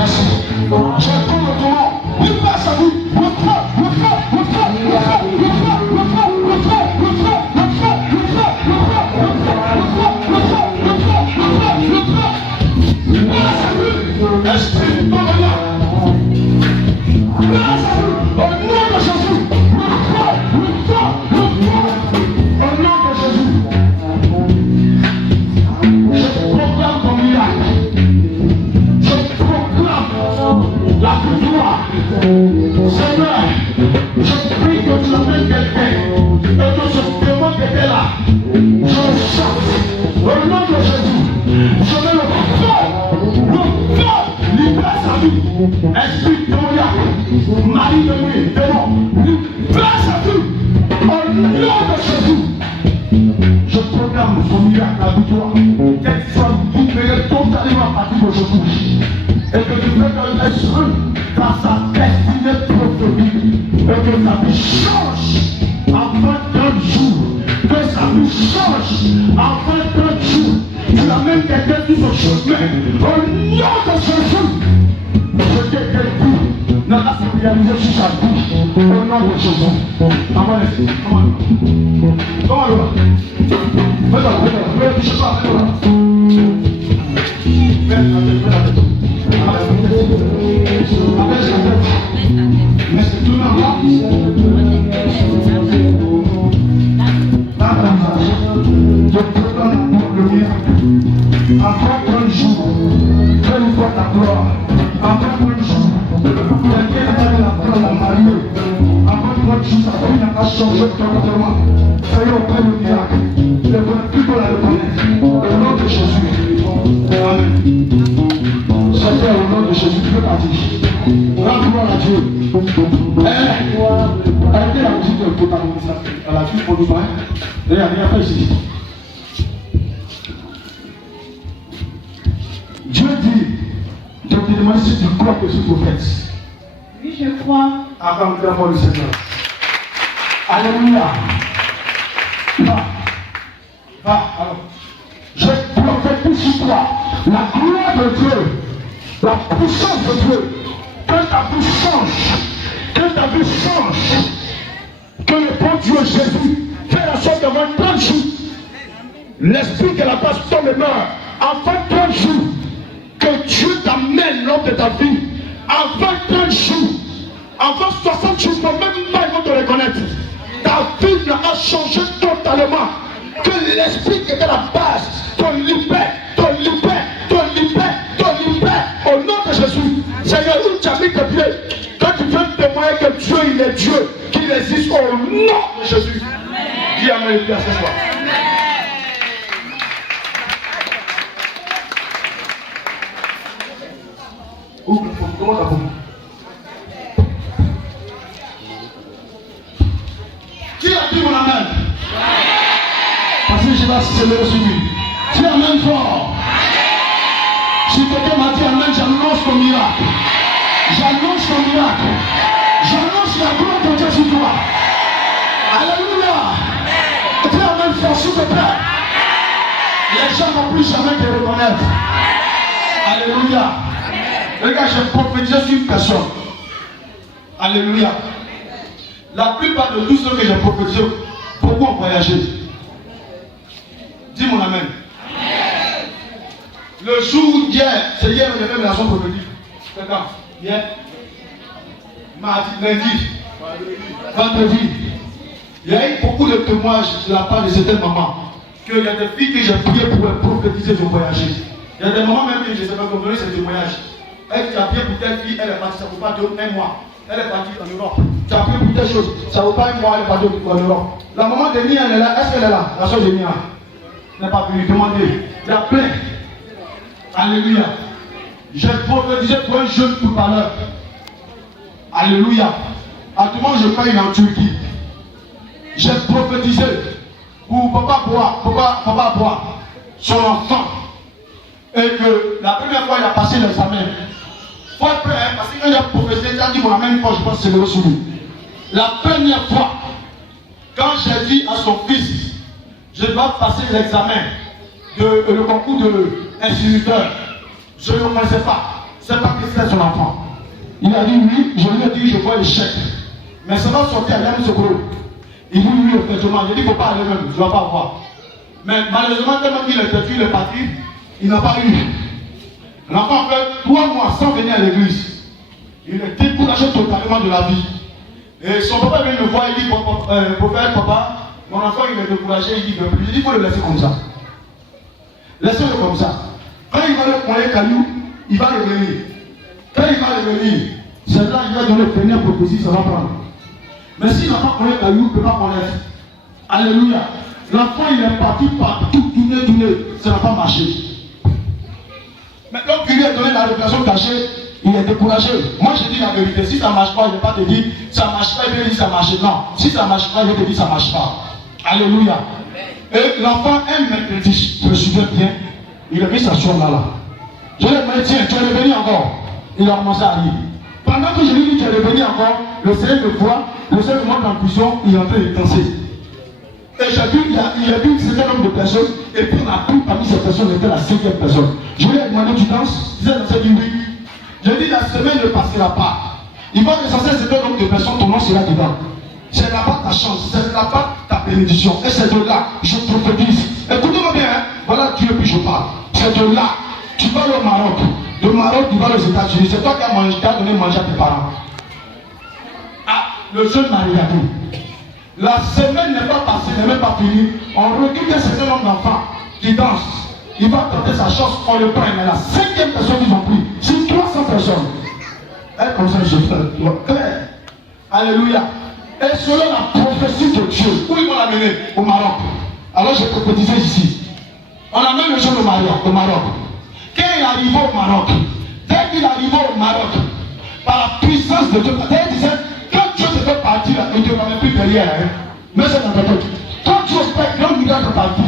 Merci. J'entends le comment. Il passe à vous. Le feu. Esprit de Maria. Grâce à vous. Au nom de Jésus. Le feu. Au nom de Jésus. Je proclame ton miracle. Je proclame la victoire. Seigneur, je prie que tu amènes quelqu'un et que ce démon qui était là, je le chasse. Au nom de Jésus, je mets le feu, libère sa vie. Esprit démoniaque, Marie de nuit, démon, libère sa vie. Au nom de Jésus, je proclame son miracle, la victoire. Qu'elle soit libérée totalement à partir d'aujourd'hui. Et que tu fais qu'elle reste dans sa destinée prophétique. Et que sa vie change en 20 jours. Que sa vie change en 20 jours. Tu amènes quelqu'un sur son chemin. Au nom de Jésus, je t'ai n'a pas réalisé sur sa vie. Au nom de Jésus. Comment est-ce? Comment le va? Fais-le, fais-le, touche pas, fais-le. Fais la tête. Mais c'est tout normal. Je proclame le miracle. Encore 30 jours, fais une fois ta gloire. Encore 30 jours, quelqu'un a la gloire à marier. Encore 30 jours, sa vie n'a pas changé totalement. Soyez auprès du miracle. Le vaincu doit la reconnaître. Au nom de Jésus. Amen. Seigneur, au nom de Jésus, tu peux partir. Rends gloire à Dieu. Arrêtez la musique de protagoniste. Elle a tout pour nous. Regarde, il y a pas ici. Dieu dit, je te demande si tu crois que je suis prophète. Oui, je crois. Acclame très fort le Seigneur. Alléluia. Va, alors. Je prophétise sur toi la gloire de Dieu, la puissance de Dieu. Que ta vie change. Que ta vie change. Que le bon Dieu Jésus fait la sorte de 30 jours. L'esprit que la passe tombe et meurt. En 30 jours, que Dieu t'amène l'homme de ta vie. En 30 jours, en 60 jours, même pas ils vont te reconnaître. Ta vie a changé totalement. Que l'esprit qui était la base te libère. Au nom de Jésus, Seigneur, où tu as mis tes pieds, quand tu veux témoigner que Dieu, il est Dieu, qu'il existe au nom de Jésus. Dis Amen, Dieu, ce soir. Ouvre le fond, comment t'as compris? Qui a pris mon amen? Parce que je vais accélérer sur lui. Dis amen fort. Si quelqu'un m'a dit amen, j'annonce ton miracle. J'annonce ton miracle. J'annonce la gloire de Dieu sur toi. Alléluia. Dis amen fort, s'il te plaît. Les gens n'ont plus jamais te reconnaître. Alléluia. Regarde, j'ai prophétisé sur une personne. Alléluia. La plupart de tous ceux que j'ai prophétisé, beaucoup ont voyagé. Dis mon amen. Le jour hier, c'est hier le même la son prophétique. C'est quand? Hier, mardi, lundi, vendredi. Il y a eu beaucoup de témoignages de la part de certaines mamans. Qu'il y a des filles que j'ai prié pour prophétiser de voyager. Il y a des mamans même que je ne sais pas comment donner ces témoignages. Elle qui a prié pour telle fille, elle est partie, ça ne vaut pas un mois. Elle est partie en Europe. Tu as prié pour telle chose, ça ne vaut pas un mois, elle est partie en Europe. La maman de Nia, elle est là. Est-ce qu'elle est là? La soeur de Nia n'est pas venue demander. Il y a plein. Alléluia. J'ai prophétisé pour un jeune tout à l'heure. Alléluia. Actuellement, je paye en Turquie. J'ai prophétisé pour papa boire son enfant. Et que la première fois, il a passé l'examen. Faut être prêt, parce que quand il a prophétisé, il a dit mon amène fois, je pense que c'est le sur lui. La première fois, quand j'ai dit à son fils, je dois passer l'examen, le concours d'instituteur, je ne le connaissais pas. C'est pas que c'est son enfant. Il a dit oui, je lui ai dit je vois le chèque. Mais ça va sortir à l'âme Sokoro. Il dit oui, effectivement. J'ai dit il ne faut pas aller même, je ne vais pas voir. Mais malheureusement, tellement qu'il est têtu, il est parti, il n'a pas eu. L'enfant a fait 3 mois sans venir à l'église. Il est découragé totalement de la vie. Et son papa vient le voir, il dit prophète, papa, mon enfant il est découragé, il dit il dit il faut le laisser comme ça. Laissez-le comme ça. Quand il va le poigner caillou, il va revenir. Quand il va revenir, c'est là qu'il va donner le premier prophétie, ça va prendre. Mais s'il n'a pas poigné caillou, il ne peut pas connaître. Alléluia. L'enfant il est parti partout, tourner, ça n'a pas marché. Maintenant qu'il lui a donné la révélation cachée, il est découragé. Moi je dis la vérité, si ça ne marche pas, je ne vais pas te dire ça ne marche pas, il va dire ça marche. Non, si ça ne marche pas, je vais te dire ça ne marche pas. Alléluia. Et l'enfant un mercredi, je me souviens bien, il a mis sa soeur là. Je lui ai dit, tiens, tu es revenu encore. Il a commencé à rire. Pendant que je lui ai dit, tu es revenu encore, le Seigneur me voit, le Seigneur me montre en prison, il est en train de danser. Et j'ai vu, il y a vu un certain nombre de personnes, et puis on a pris parmi ces personnes, était la 5e personne. Je lui ai demandé, tu danses? Il a dit oui. Je lui ai dit, la semaine ne passera pas. Il va recenser un certain nombre de personnes, ton nom sera dedans. C'est là-bas ta chance, c'est là-bas ta bénédiction. Et c'est de là, je prophétise. Écoutez-moi bien, hein? Voilà Dieu, puis je parle. C'est de là, tu vas au Maroc. De Maroc, tu vas aux États-Unis. C'est toi qui as donné manger à tes parents. Ah, le jeune n'a regardé. La semaine n'est pas passée, n'est même pas finie. On recrute un certain nombre d'enfants qui dansent. Il va tenter sa chance, on le prend. Mais la 5e personne qu'ils ont pris, c'est 300 personnes. Et comme ça, je fais clair. Alléluia. Et selon la prophétie de Dieu, où ils vont l'amener? Au Maroc. Alors je prophétisais ici. On amène le jeune au Maroc. Quand il est arrivé au Maroc, dès qu'il est arrivé au Maroc, par la puissance de Dieu, il disait, quand Dieu te fait partir, il ne te ramène plus derrière. Hein. Mais c'est dans ta tête. Quand Dieu fait grand miracle partir,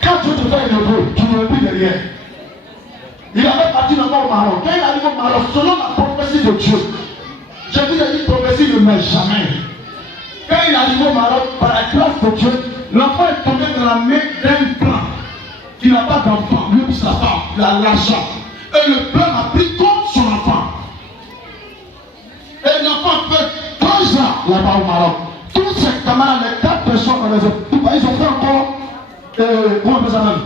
quand Dieu te fait une œuvre, tu ne ramènes plus derrière. Il avait parti d'abord au Maroc. Quand il arrive au Maroc, selon la prophétie de Dieu, j'ai dit une prophétie ne meurt jamais. Quand il arrive au Maroc, par la grâce de Dieu, l'enfant est tombé dans la main d'un blanc qui n'a pas d'enfant, lui et sa femme, il a l'argent. Et le blanc a pris comme son enfant. Et l'enfant fait 3 ans là-bas au Maroc. Tous ces camarades, les 4 personnes, ils ont fait encore, comment on appelle ça même?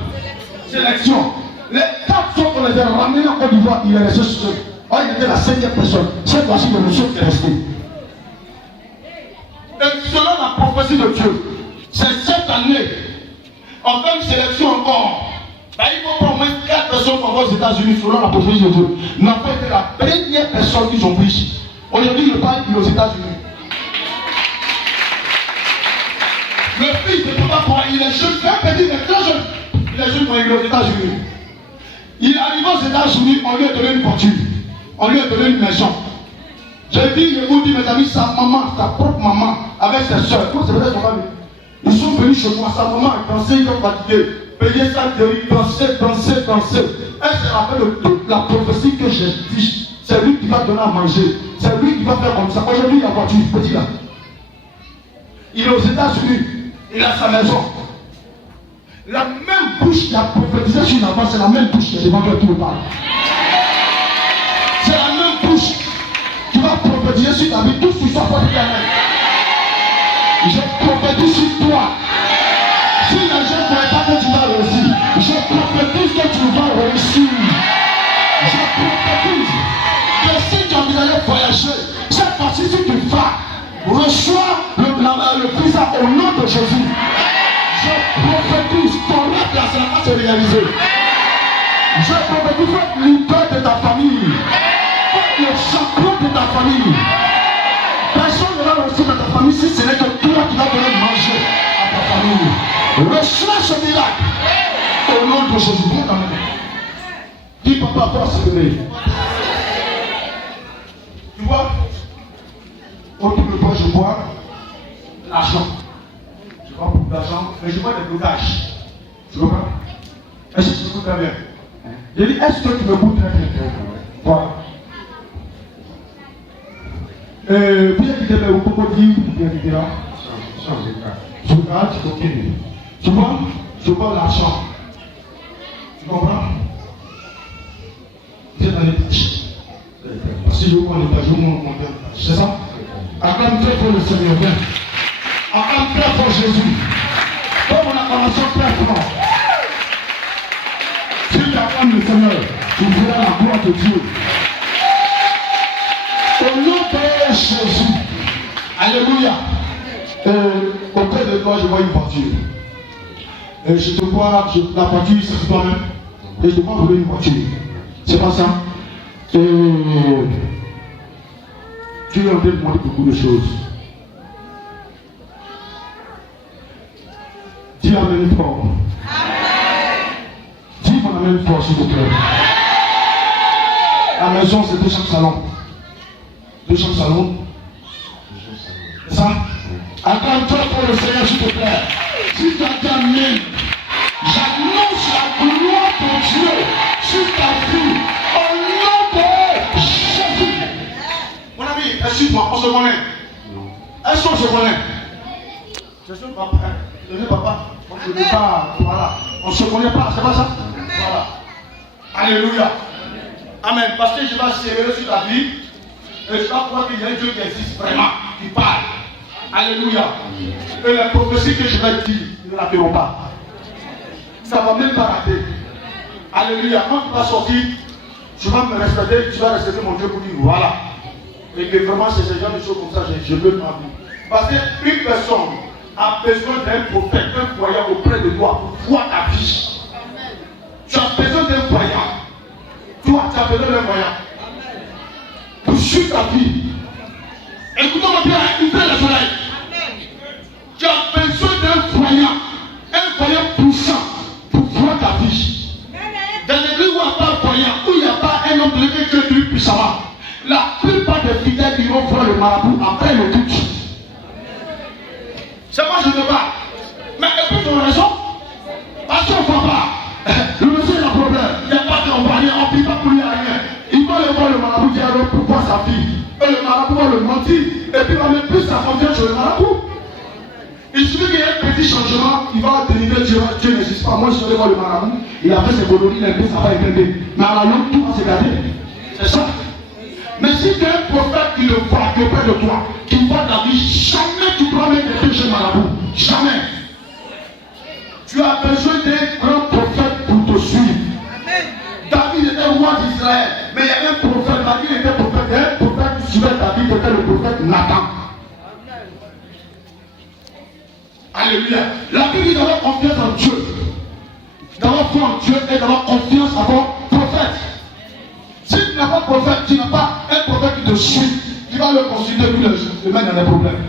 Sélection. Les 4 fois qu'on les a ramenés en Côte d'Ivoire, il est resté seul. Oh, il était la 5e personne. Cette fois-ci, le monsieur est resté. Et selon la prophétie de Dieu, c'est cette année, on fait une sélection encore. Ben, il faut pas au moins 4 personnes qu'on va aux États-Unis selon la prophétie de Dieu. L'enfant était la première personne qu'ils ont prise. Aujourd'hui, il parle aux États-Unis. Le fils de papa, il est jeune, c'est un petit, il est très jeune. Il est jeune quand il est aux États-Unis. Il est arrivé aux États-Unis, on lui a donné une voiture, on lui a donné une maison. J'ai dit, je vous dis, mes amis, sa maman, sa propre maman, avec ses soeurs, comment c'est peut-être son famille? Ils sont venus chez moi, sa maman a dansé, ils ont fatigué, payé sa théorie, danser. Elle se rappelle de toute la prophétie que j'ai dit. C'est lui qui va donner à manger, c'est lui qui va faire comme ça. Aujourd'hui, il a voiture, petit là. Il est aux États-Unis, il a sa maison. La même bouche qui a prophétisé sur une enfant, c'est la même bouche qui est devant toi tout le temps. C'est la même bouche qui va prophétiser sur ta vie, tout ce qui soit pas éternel. Je prophétise sur toi. Si les gens ne croient pas que tu vas réussir, je prophétise que tu vas réussir. Je prophétise que si tu envisages voyager, cette fois-ci, si tu vas, reçois le visa au nom de Jésus. Je prophétise, ton rêve là, ça va se réaliser. Je prophétise, fais l'hyper de ta famille. Fais le champion de ta famille. Personne ne va réussir dans ta famille si ce n'est que toi qui vas donner manger à ta famille. Reçois ce miracle. Au nom de Jésus. Viens quand même. Dis papa, force de lever. Tu vois, autour de toi, je vois l'argent. Je vois beaucoup d'argent, mais je vois des blocages. Tu vois? Est-ce que tu me goûtes très bien? J'ai dit, est-ce que tu me goûtes très bien? Voilà. Vous êtes quitté au crocodile, vous êtes quitté là? Je regarde, tu continues. Tu vois? Je vois l'argent. Tu comprends? Vous êtes dans les tâches. Si je vois le page, je vous montre mon page. C'est ça? Acclame très fort le Seigneur. Viens. Acclame très fort Jésus. Comme on acclamation très fort. Si tu acclames le Seigneur, tu verras la gloire de Dieu. Au nom de Jésus. Alléluia. Auprès de toi, je vois une voiture. Je te vois, la voiture, c'est toi-même. Et je te vois voler une voiture. C'est pas ça? Tu es en train de demander beaucoup de choses. Dis amen fort. Dis mon amen fort, s'il vous plaît. La maison, c'est 2 chambres salon. 2 chambres salon. C'est ça? Acclame-toi pour le Seigneur, s'il te plaît. Si tu as dit amen, j'annonce la gloire de Dieu sur ta vie. Au nom de Jésus. Mon ami, excuse-moi, on se connaît. Est-ce qu'on se connaît? Je suis papa. Je suis papa. On ne se connaît pas. Voilà. On ne se connaît pas, c'est pas ça? Voilà. Alléluia. Amen. Parce que je vais accélérer sur ta vie. Et je vais croire qu'il y a un Dieu qui existe vraiment, qui parle. Alléluia. Et la prophétie que je vais dire, ne la feront pas. Ça ne va même pas rater. Alléluia. Quand tu vas sortir, tu vas me respecter, tu vas respecter mon Dieu pour dire voilà. Et que vraiment, c'est ce genre de choses comme ça, je veux ma vie. Parce qu'une personne a besoin d'un prophète, un voyant auprès de toi pour voir ta vie. Tu as besoin d'un voyant. Toi, tu as besoin d'un voyant. Pour suivre ta vie. Écoutez-moi bien, ouvrez les oreilles. Tu as besoin d'un voyant puissant pour voir ta vie. Dans l'église où il n'y a pas de voyant, où il n'y a pas un homme de l'église qui est plus puissamment, la plupart des fidèles iront voir le marabout après le culte. C'est moi je ne veux pas. Mais écoute ton raison. Parce qu'on ne voit pas. Le monsieur il a un problème. Il n'y a pas qu'on voit rien, on ne prie pas pour lui à rien. Il va aller voir le marabout qui a alors pour voir sa fille. Et le marabout va le mentir. Et puis il va mettre plus sa confiance sur le marabout. Il suffit qu'il y ait un petit changement, il va délivrer Dieu n'existe pas. Moi je vais voir le marabout, il a fait ses coloris, ça va éteindre. Mais à la longue, tout va se garder. C'est ça. Mais si tu as un prophète qui le voit, qui est auprès de toi, qui voit ta vie, jamais tu dois mettre des péchés chez marabout. Jamais. Tu as besoin d'un grand prophète pour te suivre. David était roi d'Israël, mais il y avait un prophète, David était prophète, il y a un prophète qui suivait David, c'était le prophète Nathan. Alléluia. La Bible dit d'avoir confiance en Dieu, d'avoir foi en Dieu et d'avoir confiance en ton prophète. Si tu n'as pas de prophète, tu n'as pas un prophète qui te suit, qui va le consulter tous les jours, le mettre dans les problèmes.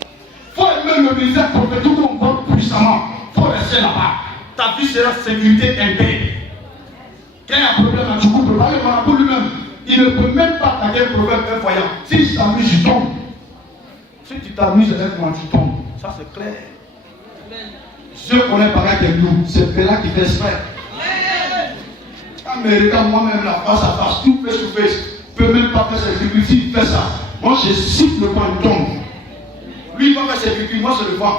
Il faut aimer le ministère prophétique, tout le monde vote puissamment. Il faut rester là-bas. Ta vie sera sécurité interne. Quand il y a un problème, tu coupes le marabout lui-même. Il ne peut même pas attaquer un problème un voyant. Si il s'amuse, il tombe. Si tu t'amuses avec moi, tu tombes. Ça c'est clair. Dieu connaît pareil que nous. C'est là qui fait exprès. Américain, moi-même, la face à face, tout face to face, peut même pas faire ses calculs. S'il fait ça, moi je siffle le point, il tombe. Lui, il va faire ses calculs, moi je le vois.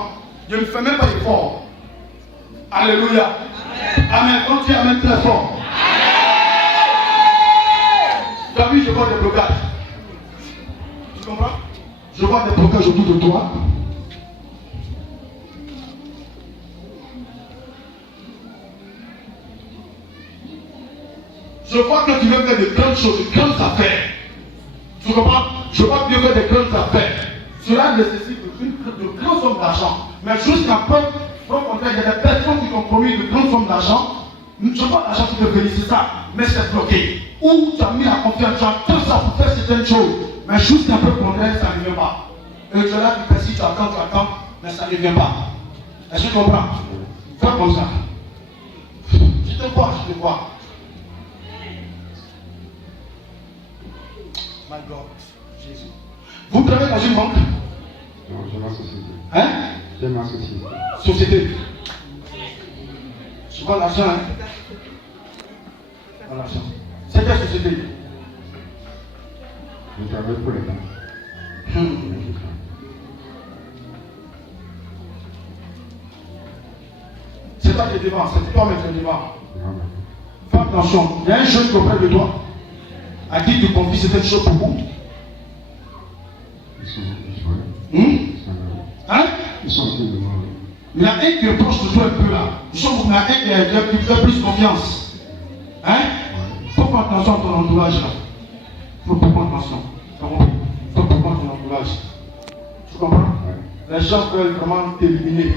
Je ne fais même pas d'effort. Alléluia. Amen. Quand tu amènes très fort. Tu as vu, je vois des blocages. Tu comprends? Je vois des blocages autour de toi. Je vois que tu veux faire de grandes choses, de grandes affaires. Tu comprends? Je vois que tu veux faire de grandes affaires. Cela nécessite de grandes sommes d'argent. Mais jusqu'à peu, il y a des personnes qui ont promis de grandes sommes d'argent. Je vois l'argent qui peut venir, c'est ça. Mais c'est bloqué. Ou tu as mis la confiance, tu as tout ça pour faire certaines choses. Mais jusqu'à peu contraire, ça ne vient pas. Et tu es là, tu si tu attends, mais ça ne vient pas. Est-ce que tu comprends? Fais comme ça. Je te vois. My God, Jésus. Vous travaillez dans une banque? Non, j'ai ma société. Hein? J'ai ma société. Société. Je vois l'argent, hein? Voilà l'argent. C'est quelle société? Je travaille pour les banques. C'est toi qui es devant, c'est toi qui es devant. Non. Fais attention, il y a un jeune auprès de toi. à qui tu confies certaines choses pour vous? Ils sont joyeux. Hein? Ils sont autour de moi. Il y en a un qui est proche de toi un peu là. Il y en a un qui fait plus confiance. Hein? Il faut prendre attention à ton entourage là. Il faut prendre attention. Tu comprends? Il faut prendre ton entourage. Tu comprends? Les gens veulent vraiment t'éliminer.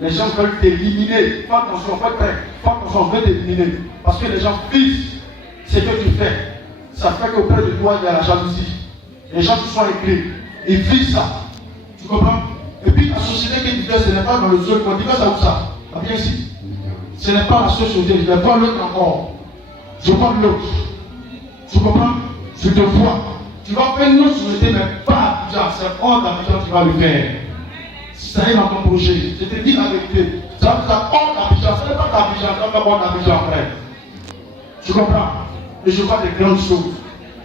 Les gens veulent t'éliminer. Fais attention, fais prêt. Fais attention, veulent t'éliminer. Parce que les gens visent ce que tu fais. Ça fait qu'auprès de toi, il y a la jalousie. Les gens qui sont écrits, ils visent ça. Tu comprends? Et puis la société qui dit ce n'est pas dans le seul point. Dis-moi ça où ça? Ça vient ici. Ce n'est pas la seule société. Je vais voir l'autre encore. Je vois l'autre. Tu comprends? Je te vois. Tu vas faire une autre société, mais pas Abidjan. C'est hors d'Abidjan que tu vas le faire. Ça est dans ton projet. Je te dis la vérité. Ça va faire hors d'Abidjan. Ce n'est pas d'Abidjan. Ça va faire hors d'Abidjan, frère. Tu comprends? Et je vois des grandes choses.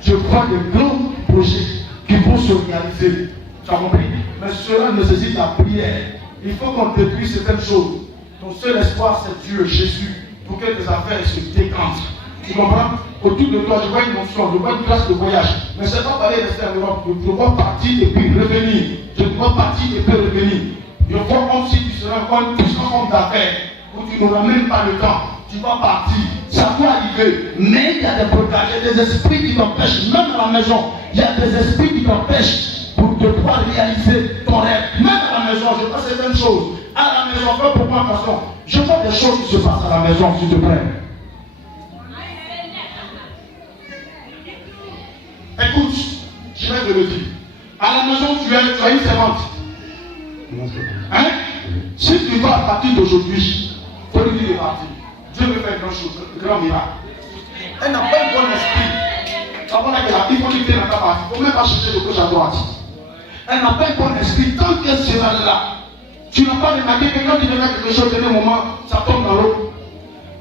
Je vois des grands projets qui vont se réaliser. Tu as compris? Mais cela nécessite la prière. Il faut qu'on détruise certaines choses. Ton seul espoir, c'est Dieu, Jésus, pour que tes affaires se décantent. Tu comprends? Autour de toi, je vois une notion, je vois une classe de voyage. Mais ce n'est pas parler rester en Europe. Je vois partir et puis revenir. Je vois partir et puis revenir. Je vois comme si tu serais encore un puissant homme d'affaires, où tu n'auras même pas le temps. Tu vas partir. Ça peut arriver. Mais il y a des blocages, il y a des esprits qui t'empêchent, même à la maison. Il y a des esprits qui t'empêchent pour de pouvoir réaliser ton rêve. Même à la maison, je vois certaines choses. À la maison, fais pour moi attention. Je vois des choses qui se passent à la maison, s'il te plaît. Écoute, je vais te le dire. À la maison, tu as une servante. Hein? Si tu vas à partir d'aujourd'hui, pour lui dire de partir, Dieu veut faire grand chose, grand miracle. Elle n'a pas un bon esprit. Avant là, il faut lui faire la partie. Il ne faut même pas chercher de gauche à droite. Elle n'a pas un bon esprit. Tant qu'elle sera là, tu n'as pas remarqué que quand il y a quelque chose, à un moment, ça tombe dans l'eau.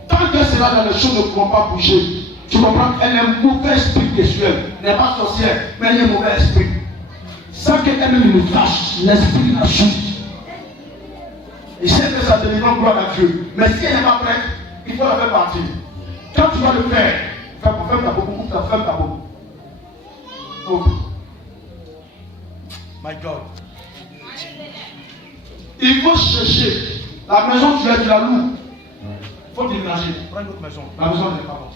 Tant qu'elle sera là, les choses ne pourront pas bouger. Tu comprends? Elle est un mauvais esprit sexuel. Elle n'est pas sorcière, mais elle est un mauvais esprit. Sans qu'elle-même nous sache, l'esprit la joue. Et c'est que ça te livre gloire à Dieu. Mais si elle n'est pas prête, il faut la faire partir. Quand tu vas le faire, ferme ta bouche, ferme ta bouche. Oh. My God. Il faut chercher. La maison, tu la loues. Il faut déménager. Prends une autre maison. La maison n'est pas bonne.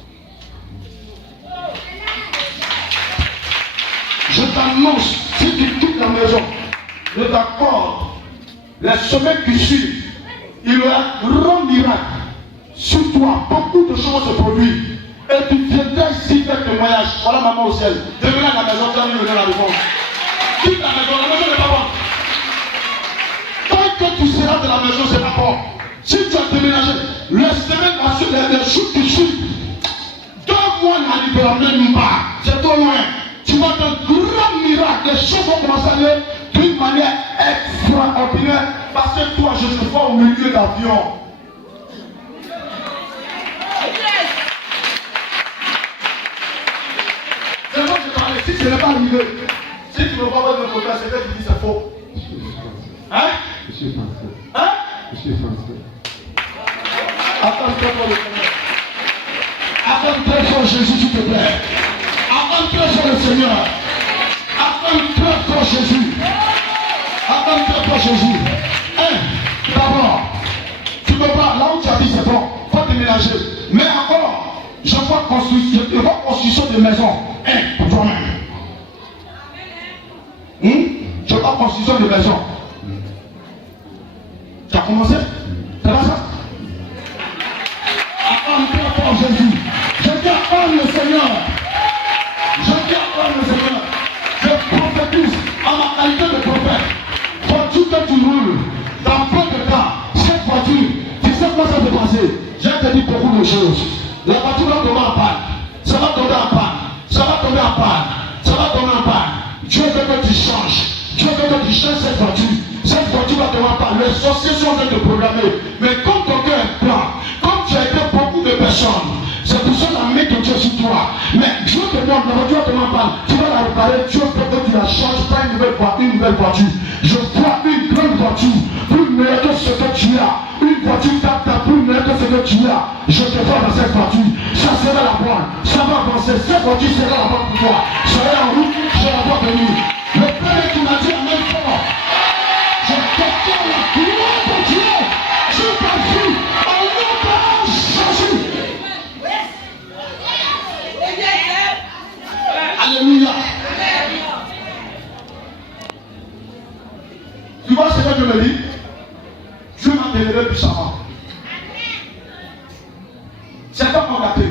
Je t'annonce, si tu quittes la maison, je t'accorde les semaines qui suivent, il y aura un grand miracle sur toi. Beaucoup de choses se produisent. Et tu viendras ici faire témoignage. Voilà maman au ciel. Devenez à la maison, tu vas me donner la réponse. Quitte la maison n'est pas bonne. Tant que tu seras dans la maison, c'est pas bon. Si tu as déménagé, les semaines à suivre, les jours qui suivent, 2 mois n'arriveront même pas. C'est trop loin. Tu vas dans un grand miracle. Les choses vont commencer à aller d'une manière extraordinaire. Parce que toi, je te vois au milieu d'avion. C'est moi je parlais. Si ce n'est pas arrivé, si tu ne veux pas voir de côté, c'est que tu dis c'est faux. Hein? Je suis français. Hein? Je suis français. Attends-toi pour le Seigneur. Attends-toi pour Jésus, s'il te plaît. Attends-toi pour le Seigneur. Attends-toi pour Jésus. Attends-toi pour Jésus. D'abord, tu ne peux pas, là où tu as dit c'est bon, il faut déménager. Mais encore, je vois construction de maison. Pour toi-même. Je vois construction de maison. Tu as commencé? C'est pas ça? Attends-toi pour Jésus. Je t'accorde le Seigneur. Je t'accorde le Seigneur. Je prophétise en ma qualité de prophète. Voiture que tu roules, dans peu de temps, cette voiture, tu sais quoi ça peut passer? Je te dis beaucoup de choses. La voiture va tomber en panne. Ça va tomber en panne. Ça va tomber en panne. Ça va tomber en panne. Dieu veut que tu changes. Dieu veut que tu changes cette voiture. Cette voiture va tomber en panne. Les sorciers sont en train de programmer. Mais comme ton cœur est plein, comme tu as aidé beaucoup de personnes, c'est pour ça la main de Dieu sur toi. Mais Dieu te demande, la voiture va tomber en panne. Tu vas la réparer. Dieu veut que tu la changes. Pas une nouvelle voiture. Je vois une grande voiture. Plus meilleure que ce que tu as. Une voiture qui a plus net que ce que tu as. Je te vois dans cette voiture. Ça sera la bonne. Ça va avancer. Cette voiture sera la bonne pour toi. Je serai en route. Je la vois venir. Le Père qui m'a dit amen fort. Je t'attends la gloire de Dieu. Je t'affirme au nom de Jésus. Alléluia. Tu vois ce que je me dis? Dieu m'a délivré puissamment. C'est pas mon gâté.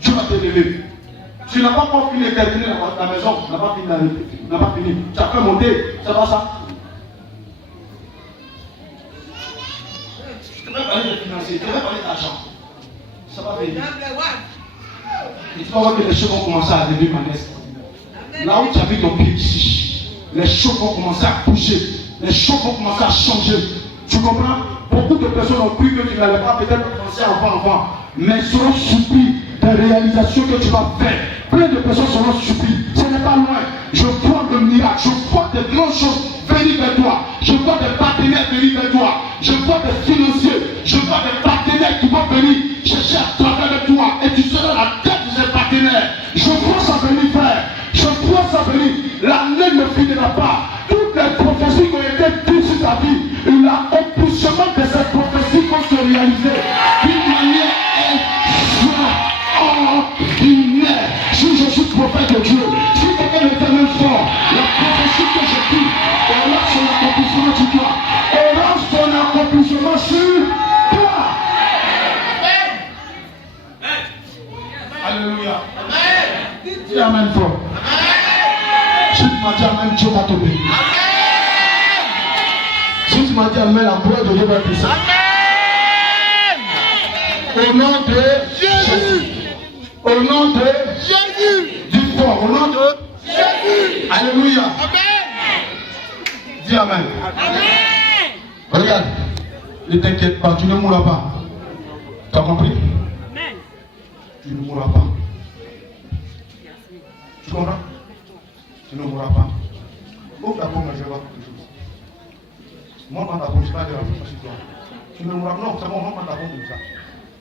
Dieu m'a délivré. Tu n'as pas encore fini de terminer la maison. Tu n'as pas fini. Tu as fait monter. C'est pas ça. Je te vais parler de financier. Je te vais parler d'argent. Ça va venir. Et tu vas voir que les choses vont commencer à devenir manèges. Là où tu as mis ton pied ici, les choses vont commencer à bouger. Les choses vont commencer à changer. Tu comprends? Beaucoup de personnes ont cru que tu n'allais pas peut-être penser avant. Mais ils seront surpris des réalisations que tu vas faire. Plein de personnes seront surpris. Ce n'est pas loin. Je vois le miracle. Je vois des grandes choses venir vers toi. Je vois des partenaires venir vers toi. Je vois des financiers. Je vois des partenaires qui vont venir chercher à travers de toi. Et tu seras la tête de ces partenaires. Je vois ça venir, frère. Je vois ça venir. L'année ne finira pas. Toutes les prophéties qui ont été dites sur ta vie, l'accomplissement de ces prophéties vont se réaliser d'une manière extraordinaire. Si je suis prophète de Dieu, si quelqu'un est tellement fort, la prophétie que je dis aura son accomplissement sur toi. Aura son accomplissement sur toi. Alléluia. Dis amen fort. Si tu m'as dit amen, Dieu va te bénir. Si tu m'as dit amen, la gloire de Dieu va être puissante. Au nom de Jésus. Au nom de Jésus. Dis fort, au nom de Jésus. Alléluia. Dis amen. Regarde, ne t'inquiète pas, tu ne mourras pas. Tu as compris? Tu ne mourras pas. Tu comprends? Tu ne mourras pas. Ouvre la pomme, je vais voir quelque chose. Montre ta pomme, je ne vais pas dire sur toi. Tu ne mourras pas. Non, c'est bon, montre ta pomme comme ça.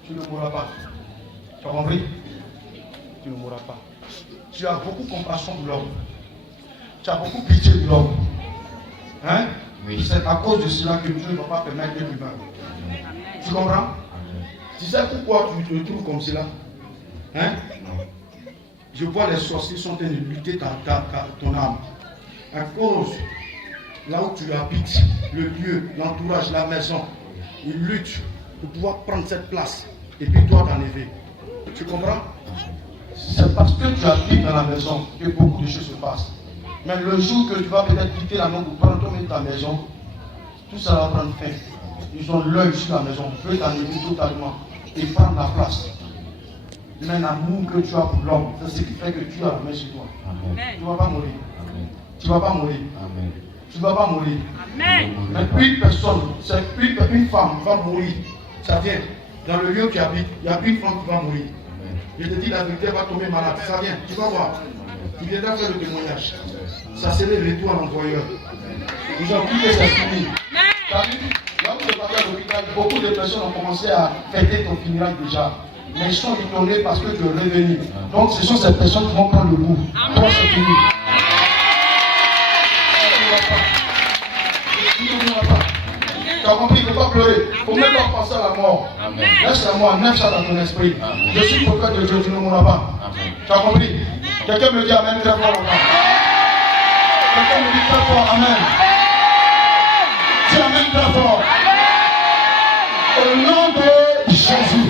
Tu ne mourras pas. Tu as compris? Tu ne mourras pas. Tu as beaucoup de compassion de l'homme. Tu as beaucoup de pitié de l'homme. Hein? Oui. C'est à cause de cela que Dieu ne va pas permettre que tu meurs. Tu comprends? Tu sais pourquoi tu te trouves comme cela? Hein? Je vois les sorciers sont en train de lutter ton âme. À cause, là où tu habites, le lieu, l'entourage, la maison, ils luttent pour pouvoir prendre cette place et puis toi t'enlever. Tu comprends? C'est parce que tu habites dans la maison que beaucoup de choses se passent. Mais le jour que tu vas peut-être quitter la maison pour prendre toi-même ta maison, tout ça va prendre fin. Ils ont l'œil sur la maison, ils veulent t'enlever totalement et prendre la place. Mais l'amour que tu as pour l'homme, c'est ce qui fait que tu as la main sur toi. Amen. Tu ne vas pas mourir. Amen. Tu ne vas pas mourir. Amen. Tu ne vas pas mourir. Amen. Mais une personne, c'est une femme qui va mourir. Ça vient. Dans le lieu où tu habites, il y a une femme qui va mourir. Amen. Je te dis la vérité, elle va tomber malade. Ça vient. Tu vas voir. Tu viendras faire le témoignage. Ça serait le retour à l'employeur. Nous avons quitté cette famille. Tu as vu? Là où tu es parti à l'hôpital, beaucoup de personnes ont commencé à fêter ton funérail déjà. Mais ils sont étonnés parce que tu es revenu. Donc ce sont ces personnes qui vont prendre le goût. Toi c'est fini. Tu as compris, il ne faut pas pleurer. Il ne faut même pas penser à la mort. Laisse la mort, neuf ça dans ton esprit. Je suis prophète de Dieu, tu ne mourras pas. Tu as compris? Quelqu'un me dit amen très fort encore. Quelqu'un me dit très fort amen. Dis amen très fort. Au nom de Jésus.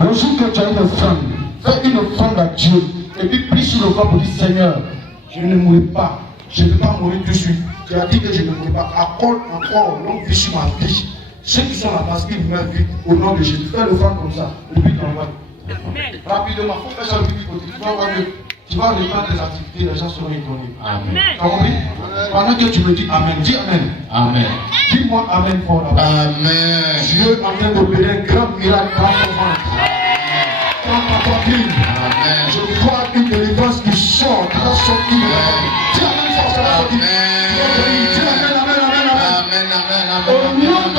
Le jour que tu as une femme, fais une offrande à Dieu et puis prie sur le corps pour dire Seigneur, je ne mourrai pas, je ne vais pas mourir tout de suite. Tu as dit que je ne mourrai pas. Accorde encore longue vie sur ma vie. Ceux qui sont là-bas, qu'ils meurent vite au nom de Jésus. Fais l'offrande comme ça et puis t'envoies. Rapidement, il faut faire ça le petit côté. Tu vas reprendre tes activités, les gens seront étonnés. Amen. Tu as compris? Pendant que tu me dis Amen, dis Amen. Amen. Dis-moi Amen fort là-bas. Amen. Dieu est en train d'opérer un grand miracle dans ton ventre. Dans ta poitrine. Amen. Je vois une délivrance qui sort, qui va sortir. Dis Amen fort, ça va sortir. Dis Amen, Amen, Amen, Amen. Amen, Amen, Amen.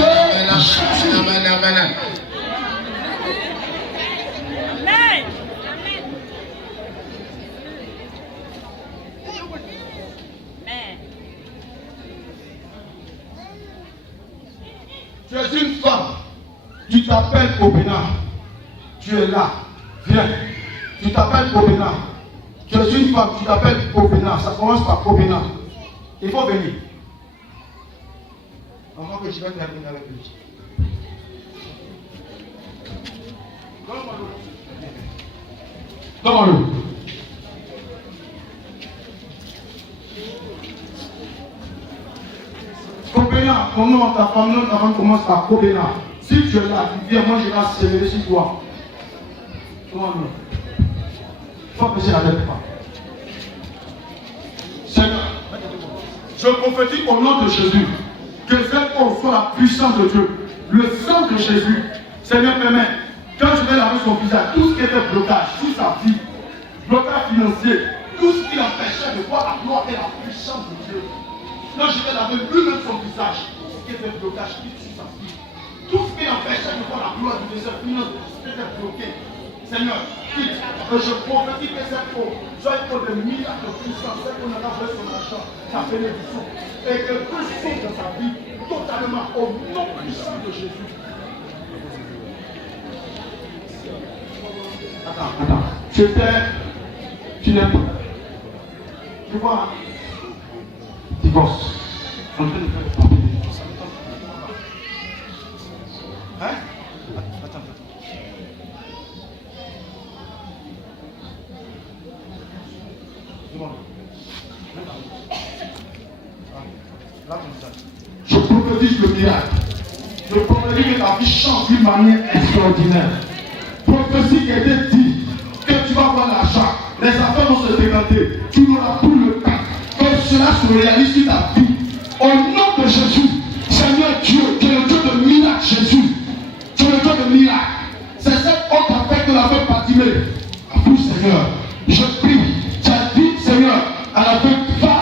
Tu t'appelles Obéna. Tu es là. Viens. Tu t'appelles Obéna. Tu es une femme, tu t'appelles Obéna. Ça commence par Obéna. Il faut venir. Avant que je vais terminer avec lui. Donne-moi-le. Obéna, ton nom, ta femme commence par Obéna. Si tu es là, tu viens, moi je vais accélérer sur toi. Donne-moi-le. Il faut baisser la tête. Seigneur, je prophétise au nom de Jésus que cette eau soit la puissance de Dieu. Le sang de Jésus, Seigneur, permet, quand je vais laver son visage, tout ce qui était blocage, toute sa vie, blocage financier, tout ce qui l'empêchait de voir la gloire et la puissance de Dieu. Quand je vais laver lui-même son visage, tout ce qui était blocage, qui tue sa vie, tout ce qui l'empêchait de voir la gloire du désert, finance, qui était bloqué. Seigneur, quitte, que je prophétise que cette eau soit une eau de miracles puissants, cette eau n'a pas fait son argent, sa bénédiction, et que tout sauve dans sa vie, totalement au nom puissant de Jésus. Attends. Tu n'aimes pas. Tu vois, divorce. En train de faire le papier. Hein? Attends. Je prophétise le miracle. Je prophétise que ta vie change d'une manière extraordinaire. Prophétie qui était dit que tu vas avoir l'argent, les affaires vont se décanter, tu n'auras plus le temps. Que cela se réalise sur ta vie. Au nom de Jésus, Seigneur Dieu, tu es le Dieu de miracles, Jésus. Tu es le Dieu de miracles. C'est cette autre affaire que la femme Patimée. En plus, Seigneur, je prie. Tu as dit, Seigneur, à la femme, va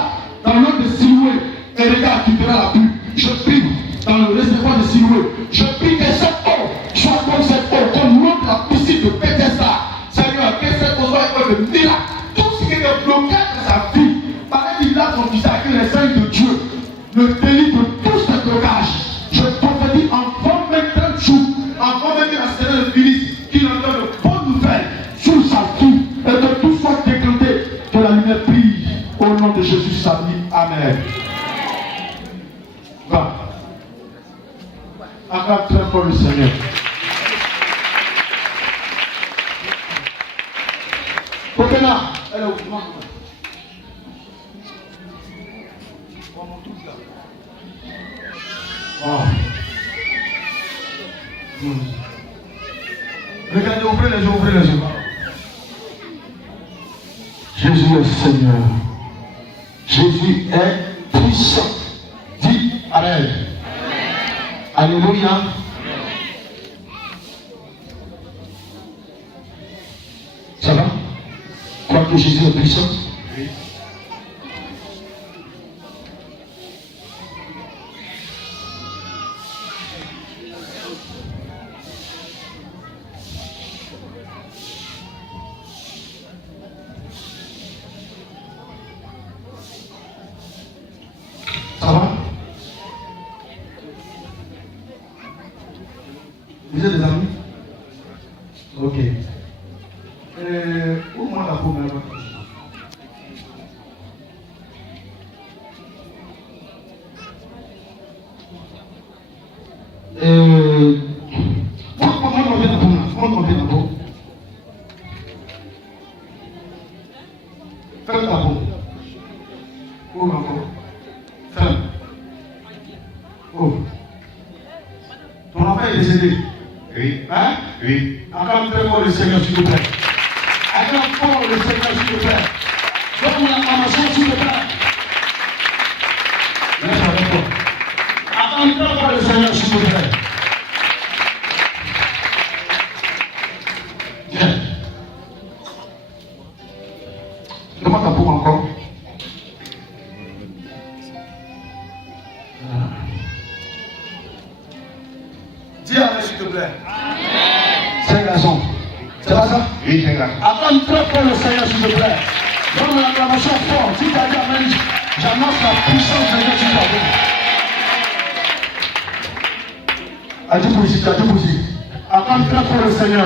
dans le nom de Siloué et regarde, tu verras la pluie. Je prie dans le réservoir de Siloué. Je prie que cette eau soit comme cette eau, comme l'eau de la piscine de Bethesda. Seigneur, que cette eau soit une eau de miracle. Tout ce qui est bloqué dans sa vie, par qu'il a son visage, que les saints de Dieu le délivre de tous ces blocages. Je prophétise en 20 jours, en 20 la semaine de Phyllis, qu'il entend de bonnes nouvelles sur sa vie et que tout soit décanté, que la lumière brille au nom de Jésus, sa vie. Amen. Va. Acclame très fort le Seigneur. Obéna, elle est au courant. Oh. Regardez, ouvrez les yeux, Jésus est Seigneur. Jésus est puissant. Dis Amen. Alléluia. Ça va? Crois que Jésus est puissant? Oui. Ça va? Vous êtes des amis? Ok. Où moi la peau maintenant? Ferme ta peau. Ouvre encore. Ferme. Ouvre. Ton enfant est décédé. Oui. Hein? Oui. Acclame très fort le Seigneur, s'il te plaît. Acclame fort le Seigneur, s'il te plaît. Donne une acclamation, s'il te plaît. Laisse avec toi. Acclame très fort le Seigneur, s'il te plaît. Viens. Demande ta peau encore. Dis Amen, s'il te plaît. Amen. C'est un garçon. C'est pas ça? Oui, c'est un garçon. Acclame très fort le Seigneur, s'il te plaît. Donne une acclamation forte. Si tu as dit Amen, j'annonce la puissance de Dieu sur ta vie. Adieu pour ici, adieu pour ici. Acclame très fort le Seigneur.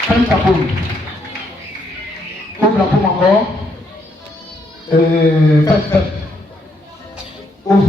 Ferme ta paume. Ouvre la paume encore. Faites. Ouvre.